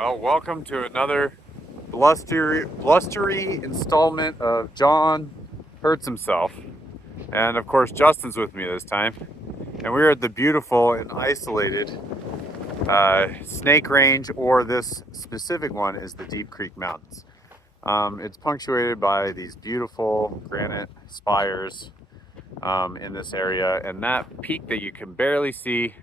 Well, welcome to another blustery installment of John Hurts Himself. And of course, Justin's with me this time. And we're at the beautiful and isolated Snake Range, or this specific one is the Deep Creek Mountains. It's punctuated by these beautiful granite spires in this area. And that peak that you can barely see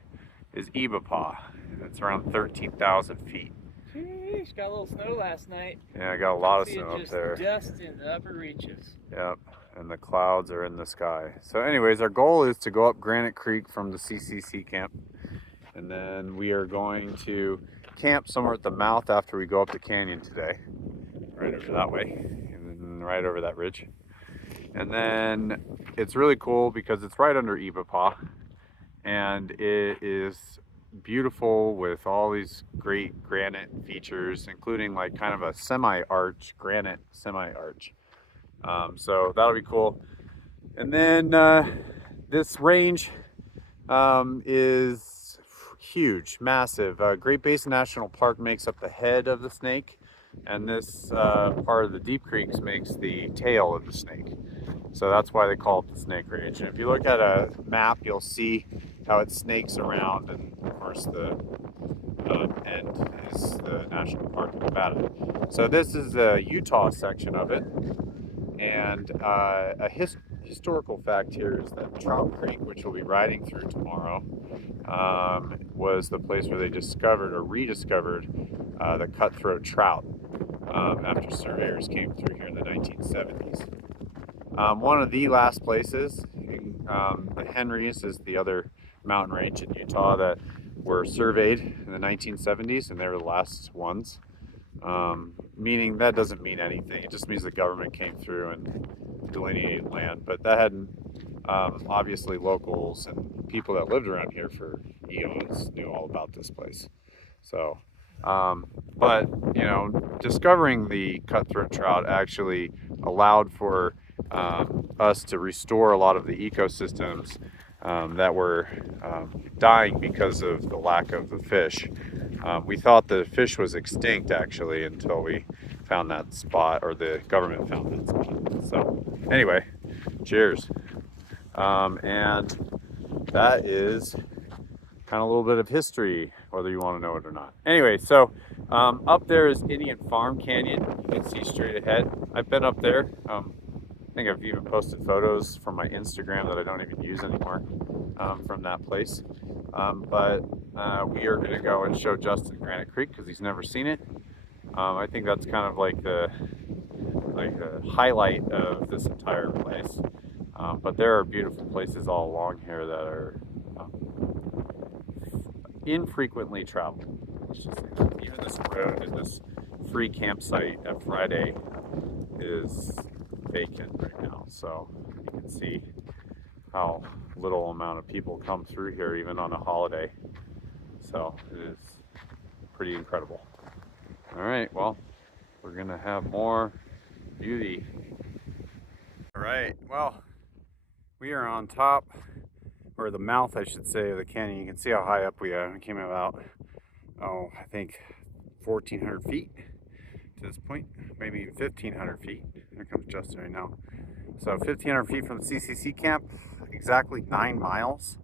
is Ibapaw. It's around 13,000 feet. Sheesh, got a little snow last night. Yeah, I got a lot of See snow it up just there. dust in the upper reaches. Yep, and the clouds are in the sky. So anyways, our goal is to go up Granite Creek from the CCC camp. And then we are going to camp somewhere at the mouth after we go up the canyon today. Right over that way, and then right over that ridge. And then it's really cool because it's right under Ibapaw. And it is beautiful with all these great granite features, including like kind of a semi-arch, granite semi-arch. So that'll be cool. And then this range is huge, massive. Great Basin National Park makes up the head of the snake, and this part of the Deep Creeks makes the tail of the snake. So that's why they call it the Snake Range. And if you look at a map, you'll see how it snakes around, and of course the end is the National Park of Nevada. So this is the Utah section of it, and a historical fact here is that Trout Creek, which we'll be riding through tomorrow, was the place where they discovered or rediscovered the cutthroat trout after surveyors came through here in the 1970s. One of the last places, the Henrys is the other mountain range in Utah that were surveyed in the 1970s, and they were the last ones. Meaning that doesn't mean anything. It just means the government came through and delineated land. But that hadn't, obviously locals and people that lived around here for eons knew all about this place. So, but you know, discovering the cutthroat trout actually allowed for us to restore a lot of the ecosystems that were dying because of the lack of the fish. We thought the fish was extinct actually until we found that spot, or the government found that spot. So anyway, cheers. And that is kind of a little bit of history, whether you want to know it or not. Anyway, so up there is Indian Farm Canyon. You can see straight ahead. I've been up there. I think I've even posted photos from my Instagram that I don't even use anymore from that place. But we are going to go and show Justin Granite Creek because he's never seen it. I think that's kind of like the highlight of this entire place. But there are beautiful places all along here that are infrequently traveled. Let's just say that. Even this road and this free campsite at Friday is vacant right now, so you can see how little amount of people come through here even on a holiday. So it is pretty incredible. All right, well, we're gonna have more beauty. All right, well, we are on top, or the mouth I should say, of the canyon. You can see how high up we are. We came about, I think 1,400 feet to this point, maybe 1,500 feet. Here comes Justin right now. So 1,500 feet from the CCC camp, exactly 9 miles.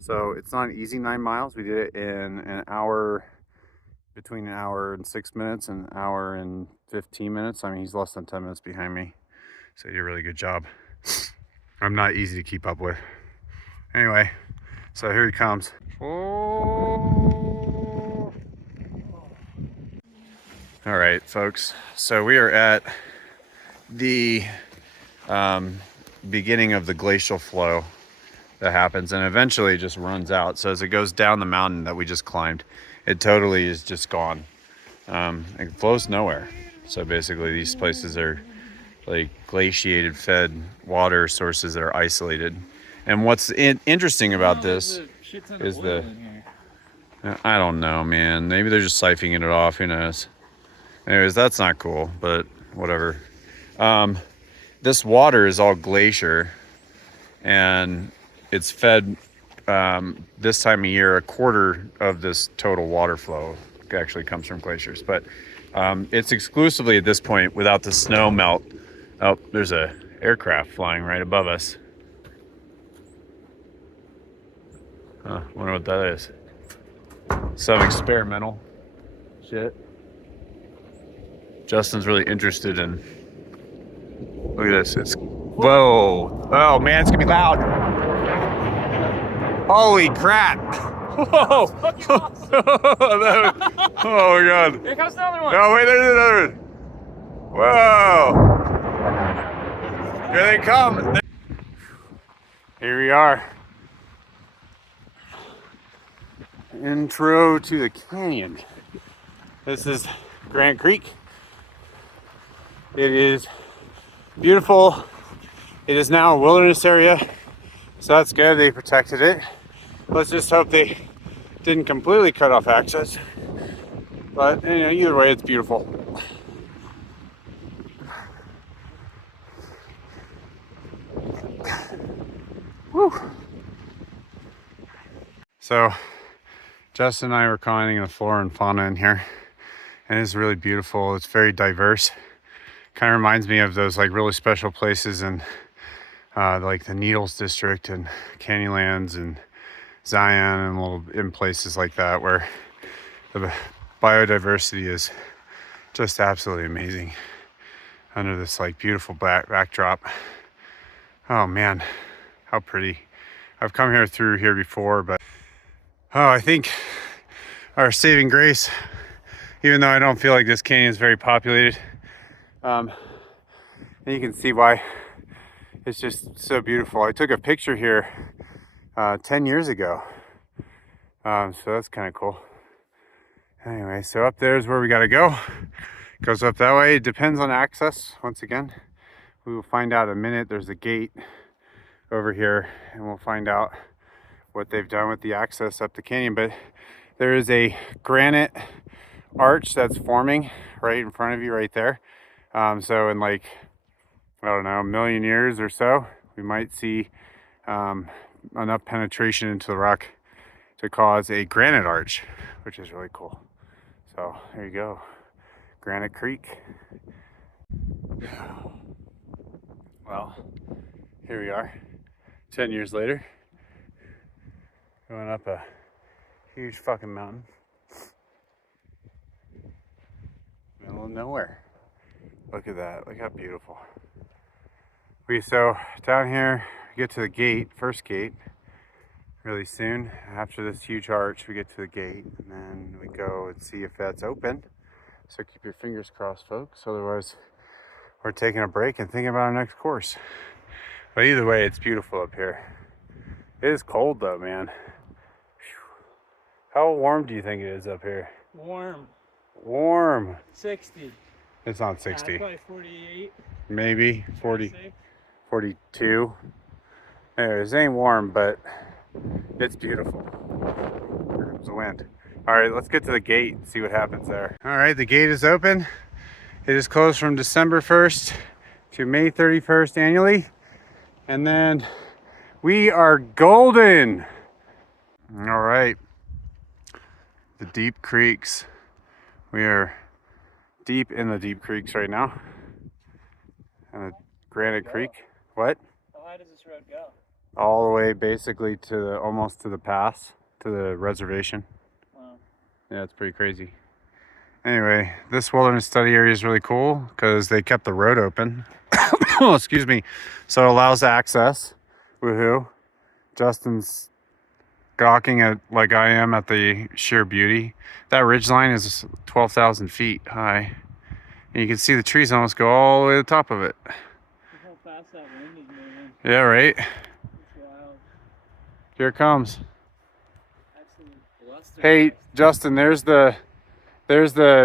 So it's not an easy 9 miles. We did it in an hour, between an hour and 6 minutes and an hour and 15 minutes. I mean, he's less than 10 minutes behind me. So he did a really good job. I'm not easy to keep up with. Anyway, so here he comes. Oh. All right, folks. So we are at the beginning of the glacial flow that happens and eventually just runs out. So as it goes down the mountain that we just climbed, it totally is just gone. It flows nowhere. So basically these places are like glaciated fed water sources that are isolated. And what's interesting about this is I don't know, man. Maybe they're just siphoning it off. Who knows? Anyways, that's not cool, but whatever. This water is all glacier, and it's fed this time of year. A quarter of this total water flow actually comes from glaciers, but it's exclusively at this point without the snow melt. Oh, there's a aircraft flying right above us. Wonder what that is. Some experimental shit. Justin's really interested in. Look at this. It's whoa. Oh man, it's gonna be loud. Holy crap! Whoa! Oh my god! Here comes another one. Oh wait, there's another one. Whoa! Here they come. Here we are. Intro to the canyon. This is Granite Creek. It is beautiful. It is now a wilderness area, so that's good. They protected it. Let's just hope they didn't completely cut off access. But you know, either way, it's beautiful. Woo. So, Justin and I were commenting on the flora and fauna in here, and it's really beautiful. It's very diverse. Kind of reminds me of those like really special places in like the Needles district and Canyonlands and Zion and little in places like that where the biodiversity is just absolutely amazing under this like beautiful backdrop. Oh man, how pretty. I've come here through here before, but I think our saving grace, even though I don't feel like this canyon is very populated, and you can see why. It's just so beautiful. I took a picture here 10 years ago, so that's kind of cool. Anyway, so up there is where we got to go. It goes up that way. It depends on access. Once again, we will find out in a minute. There's a gate over here, and we'll find out what they've done with the access up the canyon. But there is a granite arch that's forming right in front of you right there. So in like, I don't know, a million years or so, we might see enough penetration into the rock to cause a granite arch, which is really cool. So there you go, Granite Creek. Well, here we are, 10 years later, going up a huge fucking mountain, middle of nowhere. Look at that, look how beautiful. So down here, we get to the gate, first gate, really soon. After this huge arch, we get to the gate, and then we go and see if that's open. So keep your fingers crossed, folks. Otherwise, we're taking a break and thinking about our next course. But either way, it's beautiful up here. It is cold though, man. How warm do you think it is up here? Warm. Warm. 60. It's not 60. Probably 48. Maybe 40. 42. Anyways, it ain't warm, but it's beautiful. Here comes the wind. All right, let's get to the gate and see what happens there. All right, the gate is open. It is closed from December 1st to May 31st annually. And then we are golden. All right, the deep creeks. We are deep in the deep creeks right now. And the Granite Creek. What? How high does this road go? All the way basically to the, almost to the pass, to the reservation. Wow. Yeah, it's pretty crazy. Anyway, this wilderness study area is really cool because they kept the road open. Oh, excuse me. So it allows access. Woohoo. Justin's gawking at, like I am, at the sheer beauty. That ridge line is 12,000 feet high. And you can see the trees almost go all the way to the top of it. Look how fast that wind is moving. Yeah, right? It's wild. Here it comes. Absolute bluster. Hey, Justin, there's the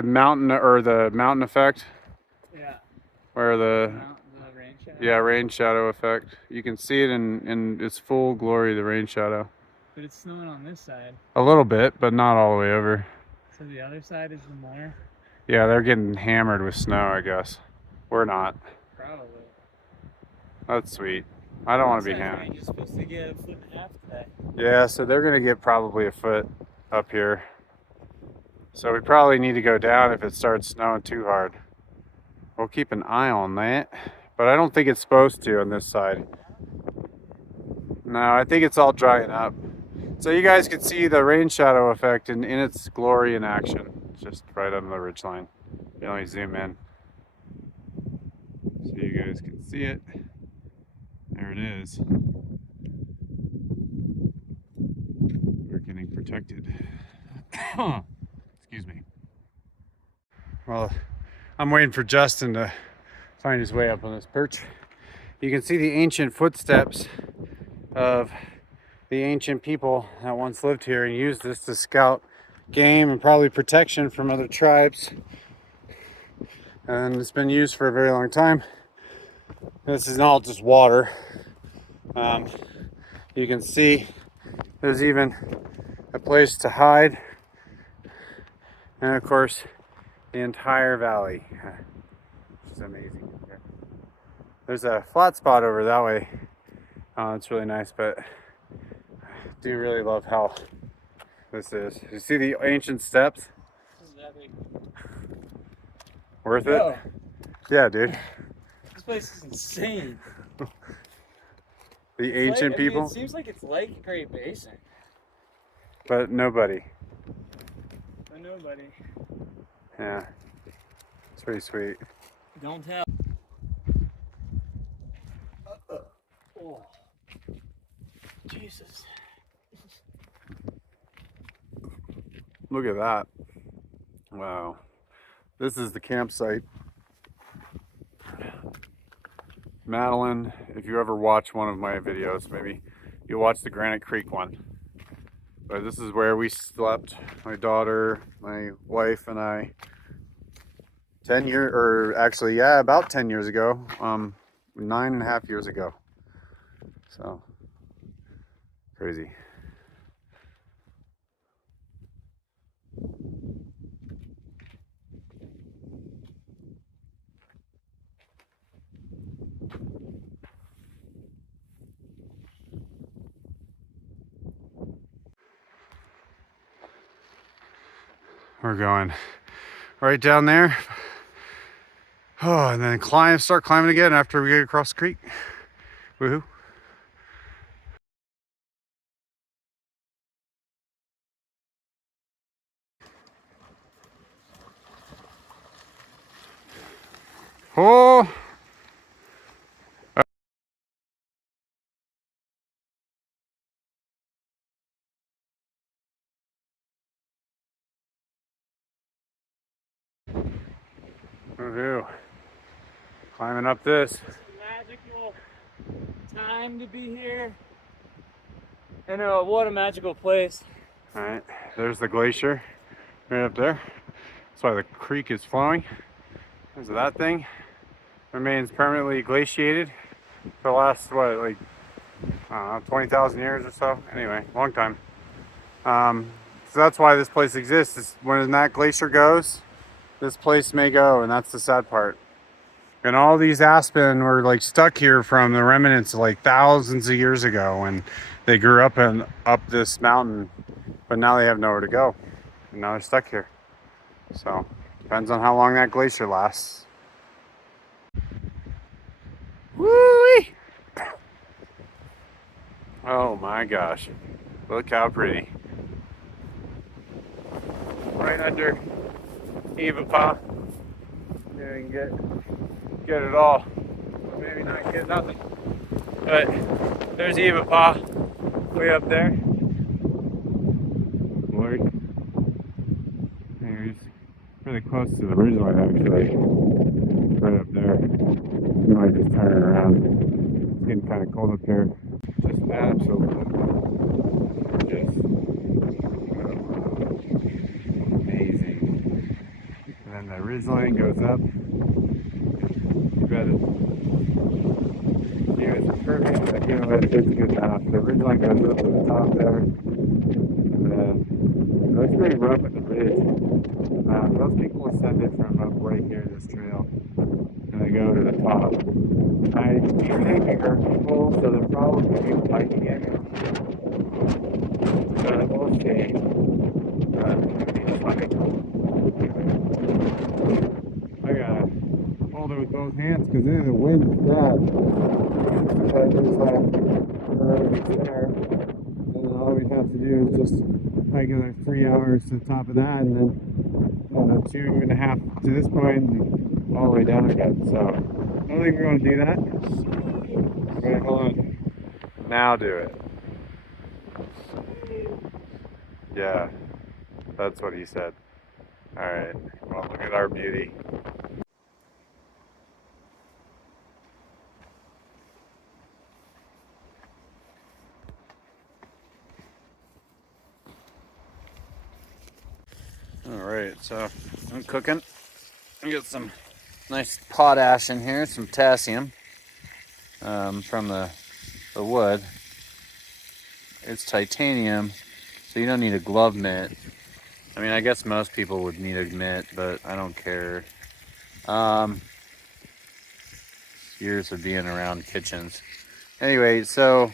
mountain, or the mountain effect. Yeah. Where the rain shadow. yeah, rain shadow effect. You can see it in its full glory, the rain shadow. But it's snowing on this side. A little bit, but not all the way over. So the other side is more? Yeah, they're getting hammered with snow, I guess. We're not. Probably. That's sweet. I don't want to be This side's hammered. rain, you're supposed to get a foot and a half today. Yeah, so they're gonna get probably a foot up here. So we probably need to go down if it starts snowing too hard. We'll keep an eye on that, but I don't think it's supposed to on this side. No, I think it's all drying up. So you guys can see the rain shadow effect in its glory in action. Just right on the ridgeline. You only zoom in so you guys can see it. There it is. We're getting protected. Excuse me. Well, I'm waiting for Justin to find his way up on this perch. You can see the ancient footsteps of the ancient people that once lived here and used this to scout game and probably protection from other tribes. And it's been used for a very long time. This is not just water. You can see there's even a place to hide. And of course, the entire valley, which is amazing. There's a flat spot over that way. It's really nice, but I do really love how this is. You see the ancient steps? This is epic. Worth it? Yo, Yeah, dude. this place is insane. The ancient people, it seems like it's like Great Basin. but nobody. But nobody. Yeah, it's pretty sweet. Don't tell. Oh. Jesus. Look at that. Wow. This is the campsite. Madeline, if you ever watch one of my videos, maybe you'll watch the Granite Creek one. But this is where we slept, my daughter, my wife, and I, 10 years, or actually, yeah, about 10 years ago, 9.5 years ago. So, crazy. We're going right down there. Oh, and then start climbing again after we get across the creek. Woohoo. Oh. Woohoo. Climbing up this. It's a magical time to be here. And what a magical place. All right, there's the glacier right up there. That's why the creek is flowing. There's that thing. Remains permanently glaciated for the last, what, like, I don't know, 20,000 years or so. Anyway, long time. So that's why this place exists. Is when that glacier goes, this place may go, and that's the sad part. And all these aspen were like stuck here from the remnants of like thousands of years ago, and they grew up up this mountain, but now they have nowhere to go, and now they're stuck here. So depends on how long that glacier lasts. Woo-wee! Oh my gosh, look how pretty. Right under Eva. You can get it all. Well, maybe not get nothing. But there's Eva way up there. Lord. He's really close to the ridgeline actually. Right up there. You might just turn it around. It's getting kind of cold up here. Just absolutely just amazing. And then the ridgeline goes up. You bet it. View is perfect, but you know what? It's good enough. The ridgeline goes up to the top there. And then it looks pretty rough at the ridge. Most people ascend it from up right here, this trail. And they go to the top. I think are people, so they're probably people hiking it. But we'll see. It's funny. it with both hands because the wind is bad. But there's there. And all we have to do is just hike another 3 hours to the top of that, and then 2.5 to this point, and all the way down again. So I don't think we're going to do that. We're going to hold on. Now do it. Yeah, that's what he said. All right. Well, look at our beauty. All right, so I'm cooking. I got some nice potash in here, some potassium from the wood. It's titanium, so you don't need a glove mitt. I mean, I guess most people would need a mitt, but I don't care. Years of being around kitchens. Anyway, so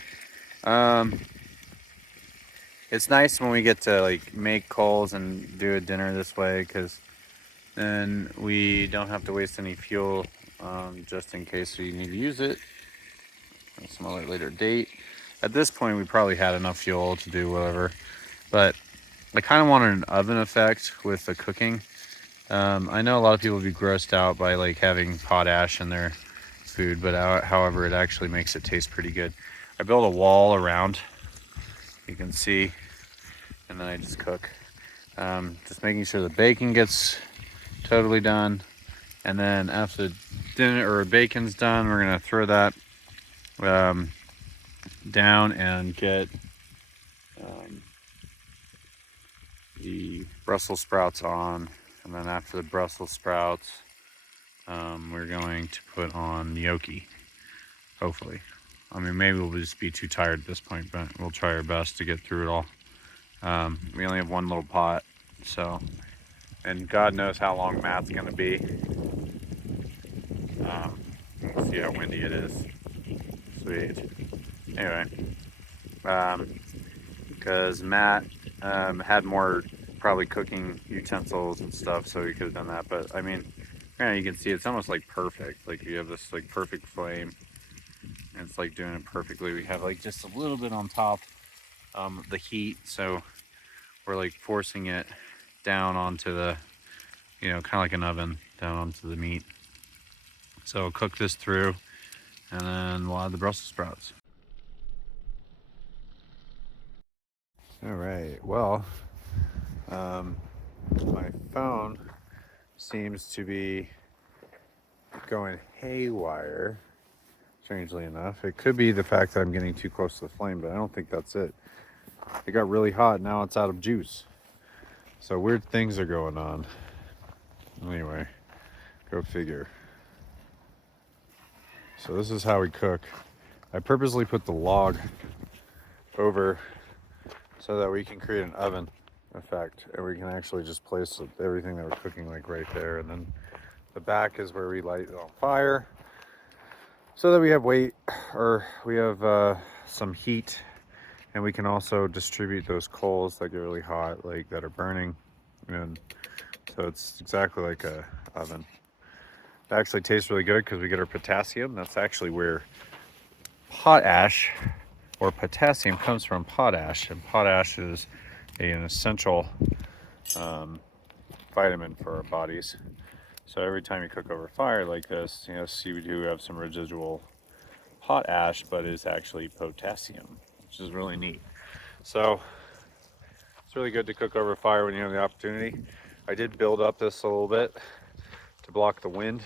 it's nice when we get to like make coals and do a dinner this way, because then we don't have to waste any fuel, just in case we need to use it at some other later date. At this point, we probably had enough fuel to do whatever, but I kind of wanted an oven effect with the cooking. I know a lot of people would be grossed out by like having potash in their food, but however, it actually makes it taste pretty good. I built a wall around, you can see, and then I just cook. Just making sure the bacon gets totally done, and then after dinner or bacon's done, we're gonna throw that down and get the Brussels sprouts on, and then after the Brussels sprouts, we're going to put on gnocchi, hopefully. I mean, maybe we'll just be too tired at this point, but we'll try our best to get through it all. We only have one little pot, so, and God knows how long Matt's gonna be. Let's see how windy it is. Sweet. Anyway, because Matt had more probably cooking utensils and stuff, so he could have done that. But I mean, yeah, you can see it's almost like perfect. Like you have this like perfect flame, and it's like doing it perfectly. We have like just a little bit on top, the heat, so we're like forcing it down onto the, kind of like an oven, down onto the meat. So cook this through, and then we'll add the Brussels sprouts. All right, well, my phone seems to be going haywire, strangely enough. It could be the fact that I'm getting too close to the flame, but I don't think that's it. It got really hot, now it's out of juice. So weird things are going on. Anyway, go figure. So this is how we cook. I purposely put the log over so that we can create an oven effect, and we can actually just place everything that we're cooking like right there, and then the back is where we light it on fire so that we have weight, or we have some heat, and we can also distribute those coals that get really hot, like that are burning, and so it's exactly like a oven. It actually tastes really good because we get our potassium. That's actually where potash or potassium comes from, potash, and potash is an essential vitamin for our bodies. So every time you cook over fire like this, you do have some residual potash, but it's actually potassium, which is really neat. So it's really good to cook over fire when you have the opportunity. I did build up this a little bit to block the wind,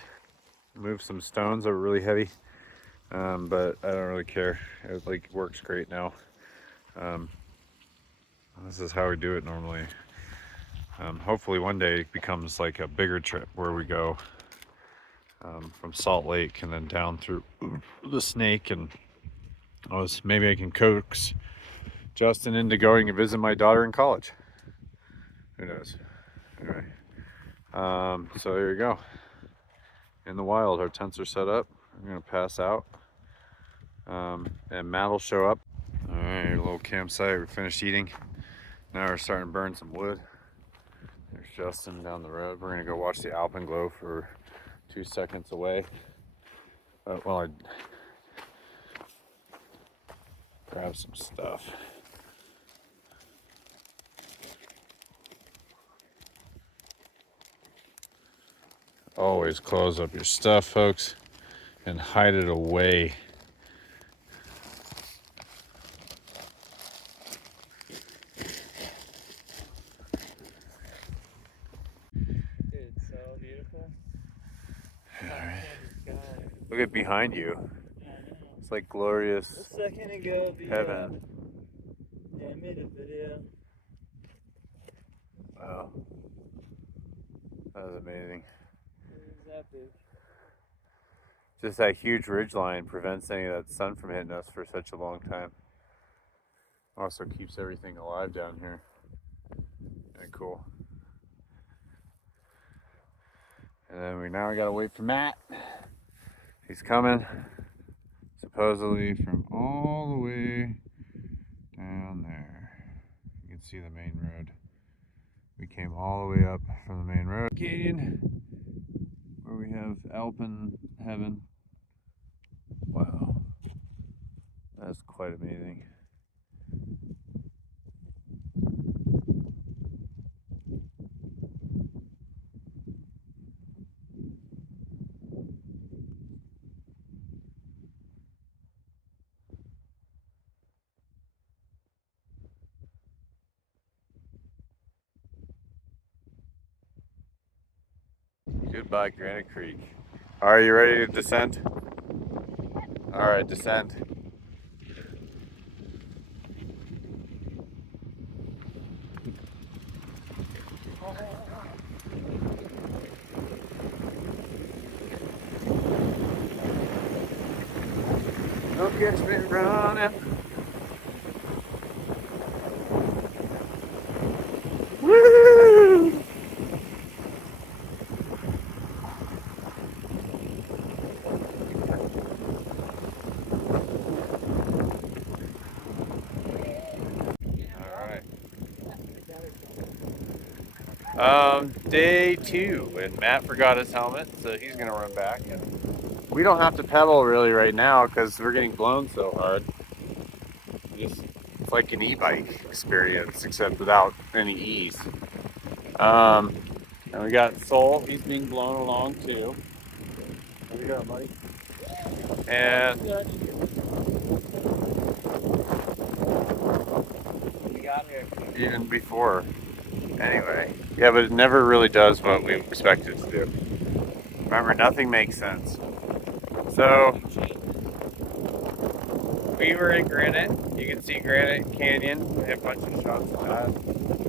move some stones that were really heavy, but I don't really care. It works great now. This is how we do it normally. Hopefully one day it becomes like a bigger trip where we go from Salt Lake and then down through the Snake, and maybe I can coax Justin into going and visit my daughter in college. Who knows? Anyway, so there you go. In the wild, our tents are set up. I'm gonna pass out, and Matt will show up. All right, a little campsite. We finished eating. Now we're starting to burn some wood. There's Justin down the road. We're gonna go watch the alpenglow for 2 seconds away. Well, I grab some stuff. Always close up your stuff, folks, and hide it away. Dude, it's so beautiful. All right. Sky. Look at behind you. Yeah, I know. It's like glorious A second ago, heaven. I made a video. Wow, that was amazing. It was that big. Just that huge ridge line prevents any of that sun from hitting us for such a long time. Also keeps everything alive down here. Kinda cool. And then we gotta wait for Matt. He's coming, supposedly from all the way down there. You can see the main road. We came all the way up from the main road canyon, where we have Alpen heaven. Wow, that's quite amazing. Goodbye, Granite Creek. Are you ready to descend? All right, descend. Don't catch me running. Woo! Day 2, and Matt forgot his helmet, so he's gonna run back. We don't have to pedal really right now because we're getting blown so hard. It's like an e-bike experience, except without any ease. And we got Soul, he's being blown along too. There we go, buddy. And We got here. even before. Anyway, yeah, but it never really does what we expect it to do. Remember, nothing makes sense. So, we were in Granite. You can see Granite Canyon. We have a bunch of shots of that.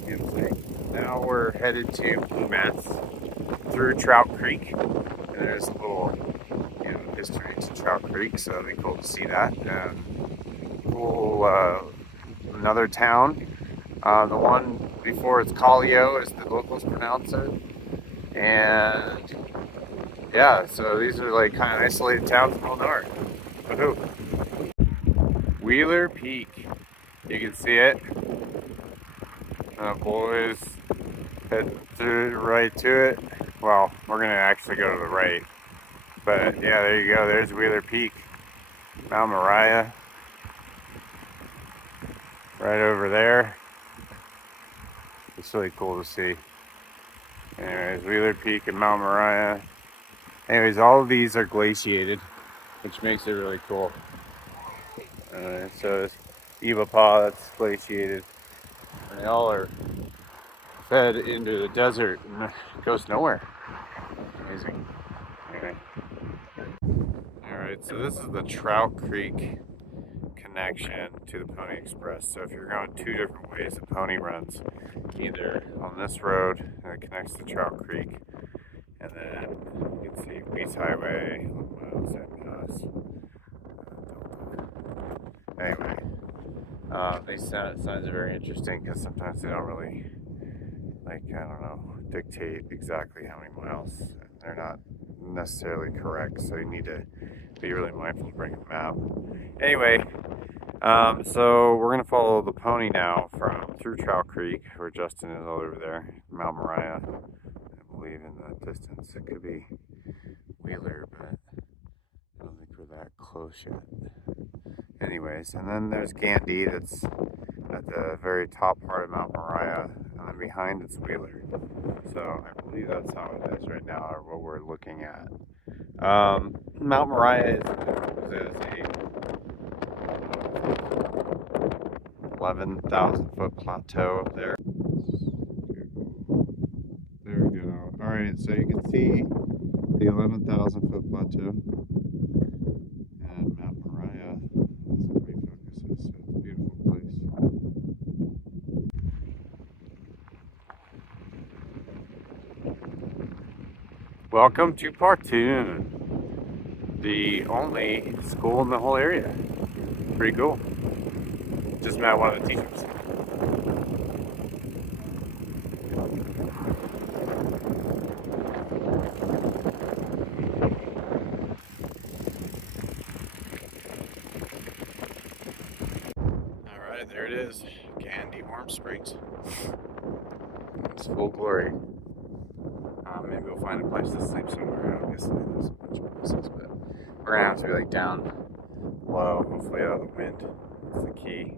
You can see. Now we're headed to Blue Mats through Trout Creek. And there's a little, history to Trout Creek, so it'll be cool to see that. And cool, another town. The one before it's Collio, as the locals pronounce it. And yeah, so these are like kind of isolated towns in Illinois. Woohoo! Wheeler Peak. You can see it. Boys head right to it. Well, we're gonna actually go to the right. But yeah, there you go. There's Wheeler Peak. Mount Moriah. Right over there. It's really cool to see. Anyways, Wheeler Peak and Mount Moriah. Anyways, all of these are glaciated, which makes it really cool. So it's Ivapaw, that's glaciated. And they all are fed into the desert and it goes nowhere. Amazing. Anyway. Alright, so this is the Trout Creek connection to the Pony Express. So if you're going 2 different ways, the pony runs either on this road and it connects to Trout Creek, and then you can see Weiss Highway, miles and anyway, these signs are very interesting because sometimes they don't really, dictate exactly how many miles. They're not necessarily correct, so you need to be really mindful to bring a map. Anyway, so we're gonna follow the pony now through Trout Creek, where Justin is all over there. Mount Moriah, I believe, in the distance. It could be Wheeler, but I don't think we're that close yet. Anyways, and then there's Gandy that's at the very top part of Mount Moriah, and then behind it's Wheeler. So I believe that's how it is right now, or what we're looking at. Mount Moriah is a 11,000 foot plateau up there. There we go. All right, so you can see the 11,000 foot plateau and Mount Moriah. That's how refocuses. So it's a beautiful place. Welcome to Partoon, the only school in the whole area. Pretty cool. Just met one of the teachers. All right, there it is, Gandy Warm Springs. It's full glory. Maybe we'll find a place to sleep somewhere. Obviously, there's a bunch of places, but we're gonna have to be like down low, hopefully out of the wind. That's the key,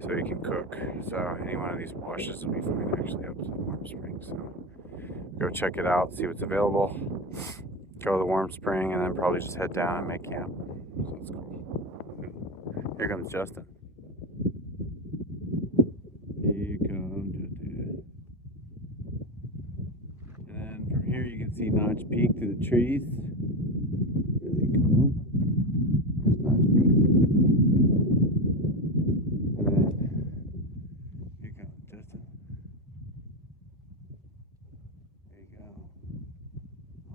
so you can cook. So any one of these washes will be fine actually up to the Warm Springs. So go check it out, see what's available. Go to the Warm Spring, and then probably just head down and make camp. So that's cool. Here comes Justin. Here comes Justin. And then from here you can see Notch Peak through the trees. Really cool. There's Notch Peak. And then here comes Justin. There you go.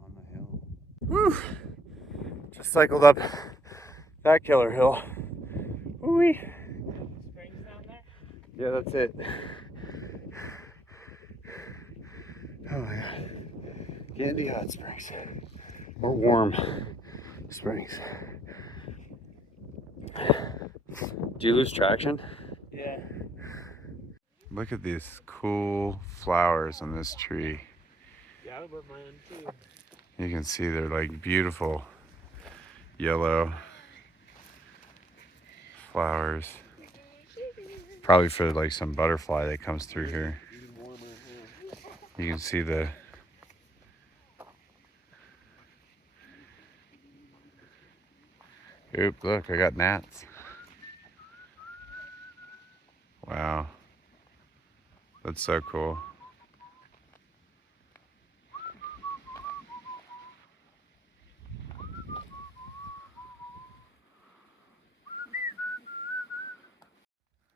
On the hill. Woo! Just cycled up that killer hill. Woo-wee. Springs down there? Yeah, that's it. Oh my god. Gandy Hot Springs. Or Warm Springs. Do you lose traction? Yeah. Look at these cool flowers on this tree. Yeah, I would love mine too. You can see they're like beautiful yellow flowers. Probably for like some butterfly that comes through here. You can see the oop, look, I got gnats. Wow. That's so cool.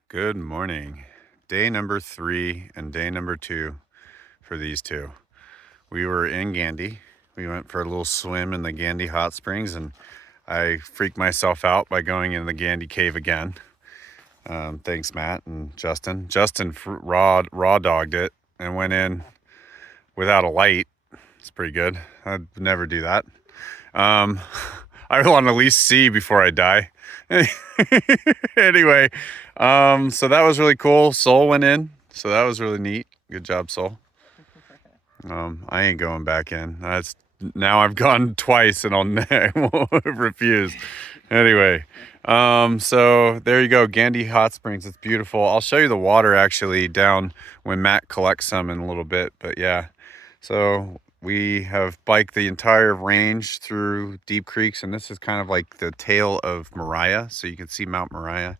Good morning. Day number 3 and day number 2 for these two. We were in Gandy. We went for a little swim in the Gandy hot springs, and I freaked myself out by going in the Gandy cave again. Thanks, Matt and Justin. Justin raw dogged it and went in without a light. It's pretty good. I'd never do that. I want to at least see before I die. Anyway, so that was really cool. Soul went in, so that was really neat. Good job, Soul. I ain't going back in. Now I've gone twice and I won't refuse. Anyway, so there you go, Gandy Hot Springs. It's beautiful. I'll show you the water actually down when Matt collects some in a little bit. But yeah, so we have biked the entire range through deep creeks, and this is kind of like the tail of Moriah. So you can see Mount Moriah,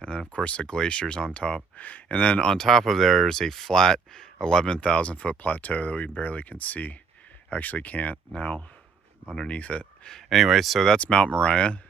and then of course the glaciers on top. And then on top of there is a flat 11,000 foot plateau that we barely can see. Actually can't now underneath it. Anyway, so that's Mount Moriah.